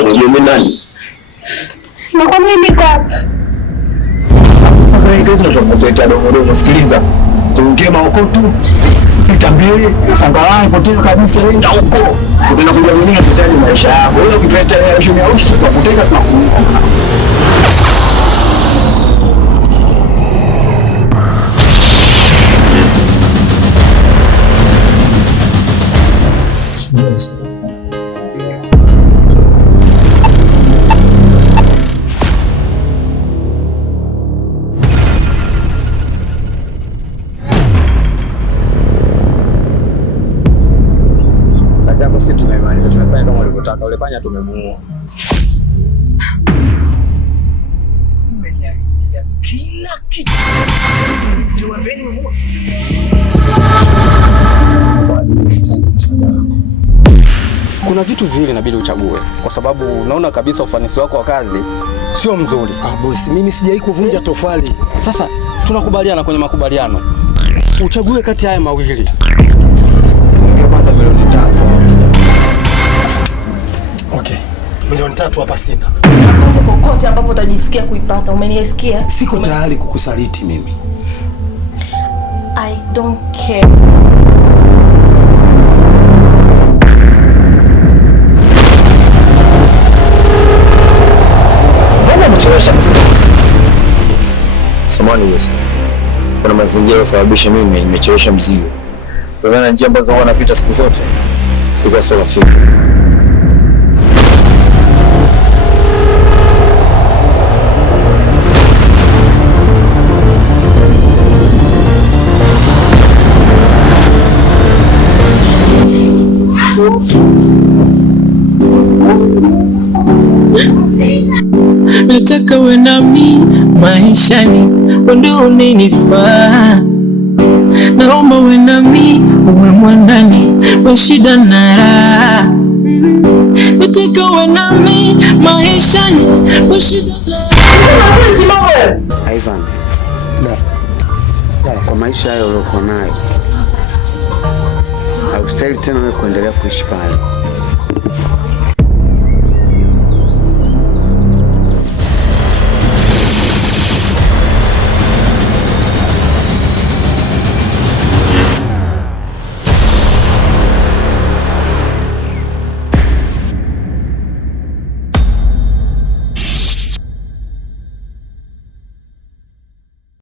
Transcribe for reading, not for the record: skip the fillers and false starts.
unataka kujua mimi nani? Nakwambia niko hapa. Sikiliza, tuongee maokoto, nitambie sangalai potea kabisa, nenda huko. Unaenda kujamilia kitaji maisha yako. Wewe ukituletea shumi ya ushi tutapoteza tunakuuka. Zako sisi tumemaliza, tumefanya kama ulivyotaka. Ule panya tumemuua. Umeniharibia kila kitu. Niwaambie nimemuua. Kuna vitu viwili inabidi uchague, kwa sababu unaona kabisa ufanisi wako wa kazi sio mzuri. Bosi, mimi sijai kuvunja tofali. Sasa tunakubaliana kwenye makubaliano. Uchague kati haya mawili. Kwanza milioni 3. Okay. Milioni 3 hapa sina. Kokote ambapo utajisikia kuipata, umenisikia? Siko tayari kukusaliti mimi. I don't care. Mbona mchelewesha mzigo? Samahani Yesu. Kuna mazingira sababisha mimi nimechelewesha mzigo. Kwa njia ambazo huwa napita siku zote ziko sio rafiki. Nataka uwe nami maishani, ndio unanifaa. Naomba uwe nami, uwe mwandani wa shida na raha. Nataka uwe nami maishani wa shida na raha. Ivan, kwa maisha hayo uliokuwa nayo, haustahili tena wewe kuendelea kuishi pale.